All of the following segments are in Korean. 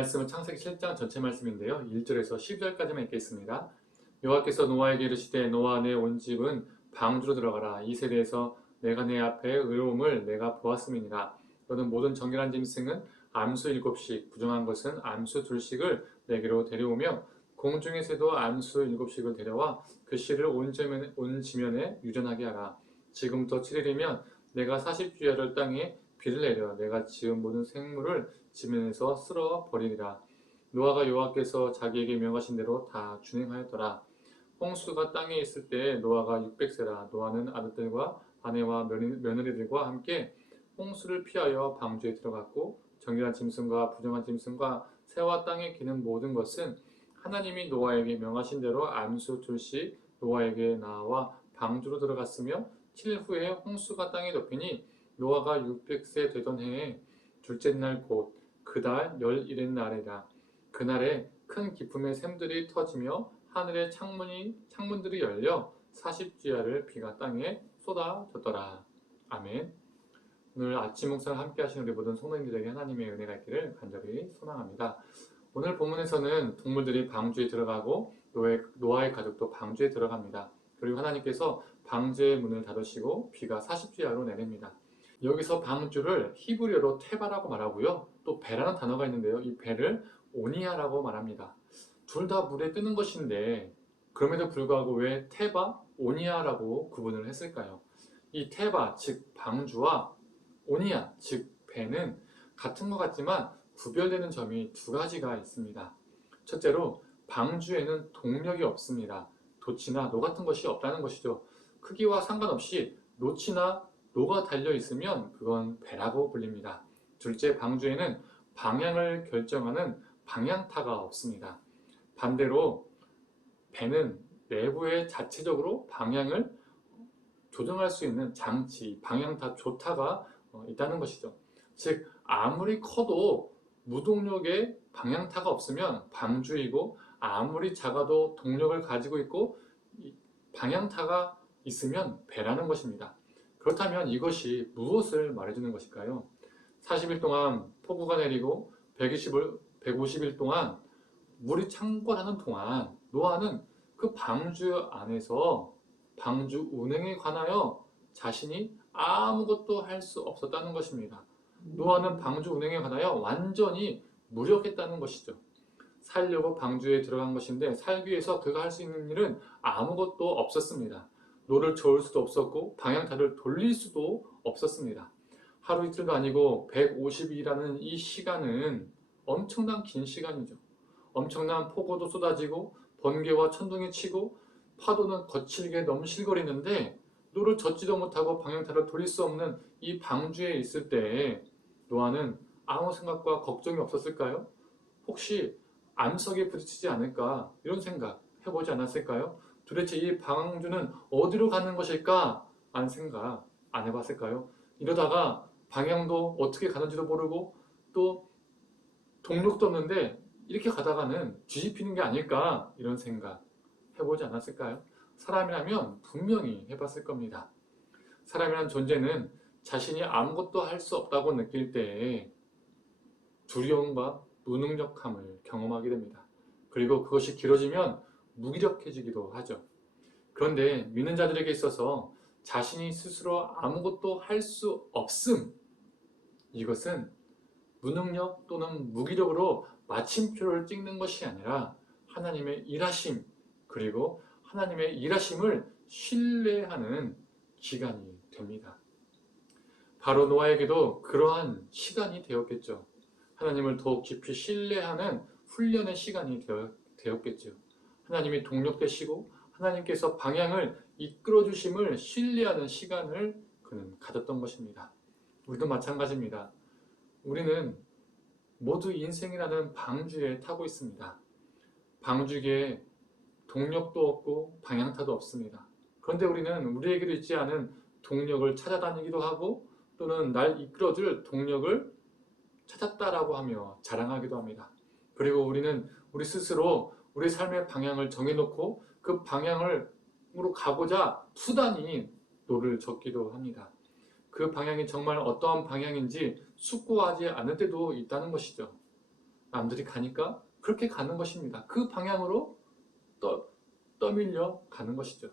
말씀은 창세기 7장 전체 말씀인데요. 1절에서 10절까지만 읽겠습니다. 여호와께서 노아에게 이르시되 노아 내 온 집은 방주로 들어가라. 이 세대에서 내가 내 앞에 의로움을 내가 보았음이니라. 너는 모든 정결한 짐승은 암수 7씩 부정한 것은 암수 2씩을 내게로 데려오며 공중의 새도 암수 7씩을 데려와 그 씨를 온 지면에 유전하게 하라. 지금부터 7일이면 내가 40주야를 땅에 비를 내려 내가 지은 모든 생물을 지면에서 쓸어 버리리라. 노아가 여호와께서 자기에게 명하신 대로 다 준행하였더라. 홍수가 땅에 있을 때 노아가 600세라. 노아는 아들들과 아내와 며느리들과 함께 홍수를 피하여 방주에 들어갔고 정결한 짐승과 부정한 짐승과 새와 땅에 기는 모든 것은 하나님이 노아에게 명하신 대로 암수 2씩 노아에게 나와 방주로 들어갔으며 7일 후에 홍수가 땅에 덮이니 노아가 600세 되던 해에 둘째 날 곧 그 달 11일 날이라. 그날에 큰 기품의 샘들이 터지며 하늘의 창문들이 열려 40주야를 비가 땅에 쏟아졌더라. 아멘. 오늘 아침 묵상을 함께 하신 우리 모든 성도님들에게 하나님의 은혜가 있기를 간절히 소망합니다. 오늘 본문에서는 동물들이 방주에 들어가고 노아의 가족도 방주에 들어갑니다. 그리고 하나님께서 방주의 문을 닫으시고 비가 40주야로 내립니다. 여기서 방주를 히브리어로 테바라고 말하고요. 또 배라는 단어가 있는데요. 이 배를 오니아라고 말합니다. 둘 다 물에 뜨는 것인데 그럼에도 불구하고 왜 테바, 오니아라고 구분을 했을까요? 이 테바, 즉 방주와 오니아, 즉 배는 같은 것 같지만 구별되는 점이 두 가지가 있습니다. 첫째로 방주에는 동력이 없습니다. 돛이나 노 같은 것이 없다는 것이죠. 크기와 상관없이 돛이나 노가 달려 있으면 그건 배라고 불립니다. 둘째, 방주에는 방향을 결정하는 방향타가 없습니다. 반대로 배는 내부에 자체적으로 방향을 조정할 수 있는 장치, 방향타, 조타가 있다는 것이죠. 즉 아무리 커도 무동력의 방향타가 없으면 방주이고 아무리 작아도 동력을 가지고 있고 방향타가 있으면 배라는 것입니다. 그렇다면 이것이 무엇을 말해주는 것일까요? 40일 동안 폭우가 내리고 150일 동안 물이 창궐하는 동안 노아는 그 방주 안에서 방주 운행에 관하여 자신이 아무것도 할 수 없었다는 것입니다. 노아는 방주 운행에 관하여 완전히 무력했다는 것이죠. 살려고 방주에 들어간 것인데 살기 위해서 그가 할 수 있는 일은 아무것도 없었습니다. 노를 저을 수도 없었고 방향타를 돌릴 수도 없었습니다. 하루 이틀도 아니고 150일이라는 이 시간은 엄청난 긴 시간이죠. 엄청난 폭우도 쏟아지고 번개와 천둥이 치고 파도는 거칠게 넘실거리는데 노를 젓지도 못하고 방향타를 돌릴 수 없는 이 방주에 있을 때 노아는 아무 생각과 걱정이 없었을까요? 혹시 암석에 부딪히지 않을까 이런 생각 해보지 않았을까요? 도대체 이 방주는 어디로 가는 것일까? 하는 생각 안 해봤을까요? 이러다가 방향도 어떻게 가는지도 모르고 또 동력도 없는데 이렇게 가다가는 뒤집히는 게 아닐까? 이런 생각 해보지 않았을까요? 사람이라면 분명히 해봤을 겁니다. 사람이란 존재는 자신이 아무것도 할 수 없다고 느낄 때에 두려움과 무능력함을 경험하게 됩니다. 그리고 그것이 길어지면 무기력해지기도 하죠. 그런데 믿는 자들에게 있어서 자신이 스스로 아무것도 할 수 없음, 이것은 무능력 또는 무기력으로 마침표를 찍는 것이 아니라 하나님의 일하심, 그리고 하나님의 일하심을 신뢰하는 기간이 됩니다. 바로 노아에게도 그러한 시간이 되었겠죠. 하나님을 더욱 깊이 신뢰하는 훈련의 시간이 되었겠죠. 하나님이 동력 되시고 하나님께서 방향을 이끌어 주심을 신뢰하는 시간을 그는 가졌던 것입니다. 우리도 마찬가지입니다. 우리는 모두 인생이라는 방주에 타고 있습니다. 방주에 동력도 없고 방향타도 없습니다. 그런데 우리는 우리에게도 있지 않은 동력을 찾아다니기도 하고 또는 날 이끌어줄 동력을 찾았다라고 하며 자랑하기도 합니다. 그리고 우리는 우리 스스로 우리 삶의 방향을 정해놓고 그 방향으로 가고자 수단이 노를 젓기도 합니다. 그 방향이 정말 어떠한 방향인지 숙고하지 않을 때도 있다는 것이죠. 남들이 가니까 그렇게 가는 것입니다. 그 방향으로 떠밀려 가는 것이죠.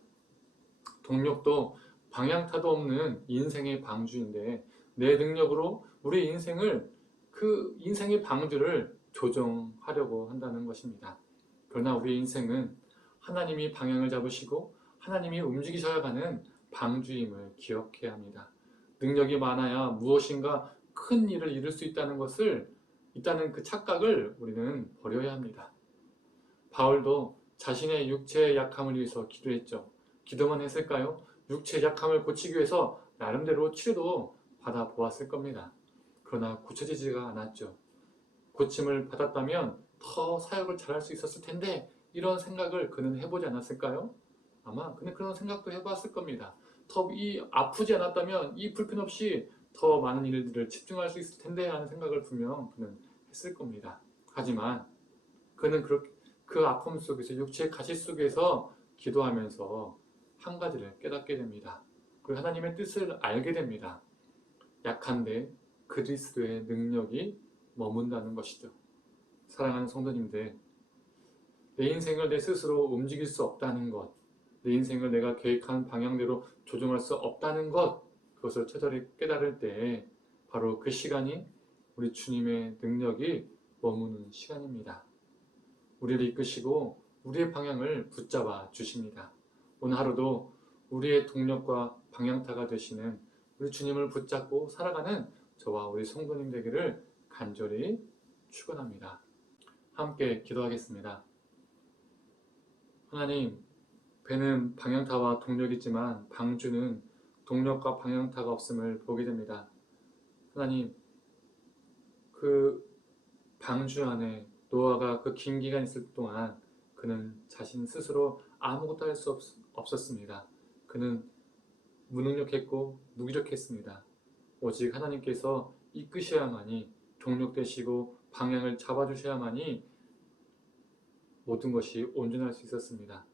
동력도 방향타도 없는 인생의 방주인데 내 능력으로 우리 인생을 그 인생의 방주를 조정하려고 한다는 것입니다. 그러나 우리 인생은 하나님이 방향을 잡으시고 하나님이 움직이셔야 가는 방주임을 기억해야 합니다. 능력이 많아야 무엇인가 큰 일을 이룰 수 있다는 그 착각을 우리는 버려야 합니다. 바울도 자신의 육체의 약함을 위해서 기도했죠. 기도만 했을까요? 육체의 약함을 고치기 위해서 나름대로 치료도 받아보았을 겁니다. 그러나 고쳐지지가 않았죠. 고침을 받았다면 더 사역을 잘할 수 있었을 텐데 이런 생각을 그는 해보지 않았을까요? 아마 그는 그런 생각도 해봤을 겁니다. 더 아프지 않았다면 이 불편 없이 더 많은 일들을 집중할 수 있을 텐데 하는 생각을 분명 그는 했을 겁니다. 하지만 그는 그 아픔 속에서 육체의 가시 속에서 기도하면서 한 가지를 깨닫게 됩니다. 그리고 하나님의 뜻을 알게 됩니다. 약한데 그리스도의 능력이 머문다는 것이죠. 사랑하는 성도님들, 내 인생을 내 스스로 움직일 수 없다는 것, 내 인생을 내가 계획한 방향대로 조정할 수 없다는 것, 그것을 처절히 깨달을 때 바로 그 시간이 우리 주님의 능력이 머무는 시간입니다. 우리를 이끄시고 우리의 방향을 붙잡아 주십니다. 오늘 하루도 우리의 동력과 방향타가 되시는 우리 주님을 붙잡고 살아가는 저와 우리 성도님 되기를 간절히 축원합니다. 함께 기도하겠습니다. 하나님, 배는 방향타와 동력이 있지만 방주는 동력과 방향타가 없음을 보게 됩니다. 하나님, 그 방주 안에 노아가 그 긴 기간 있을 동안 그는 자신 스스로 아무것도 할 수 없었습니다. 그는 무능력했고 무기력했습니다. 오직 하나님께서 이끄셔야만이 동력되시고 방향을 잡아주셔야만이 모든 것이 온전할 수 있었습니다.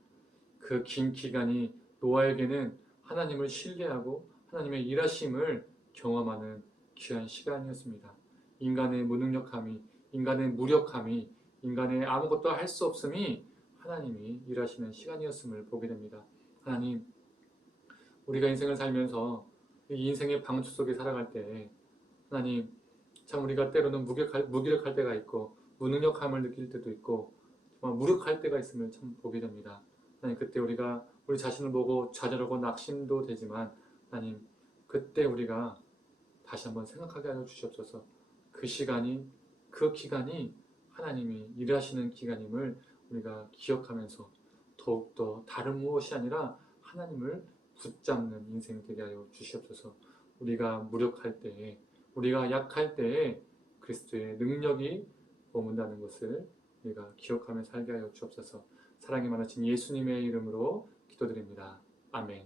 그 긴 기간이 노아에게는 하나님을 신뢰하고 하나님의 일하심을 경험하는 귀한 시간이었습니다. 인간의 무능력함이, 인간의 무력함이, 인간의 아무것도 할 수 없음이 하나님이 일하시는 시간이었음을 보게 됩니다. 하나님, 우리가 인생을 살면서 이 인생의 방주 속에 살아갈 때 하나님, 참 우리가 때로는 무기력할 때가 있고 무능력함을 느낄 때도 있고 정말 무력할 때가 있음을 참 보게 됩니다. 하나님, 그때 우리가 우리 자신을 보고 좌절하고 낙심도 되지만 하나님, 그때 우리가 다시 한번 생각하게 하여 주시옵소서. 그 시간이, 그 기간이 하나님이 일하시는 기간임을 우리가 기억하면서 더욱더 다른 무엇이 아니라 하나님을 붙잡는 인생 되게 하여 주시옵소서. 우리가 무력할 때에, 우리가 약할 때에 그리스도의 능력이 머문다는 것을 우리가 기억하며 살게 하여 주옵소서. 사랑이 많으신 예수님의 이름으로 기도드립니다. 아멘.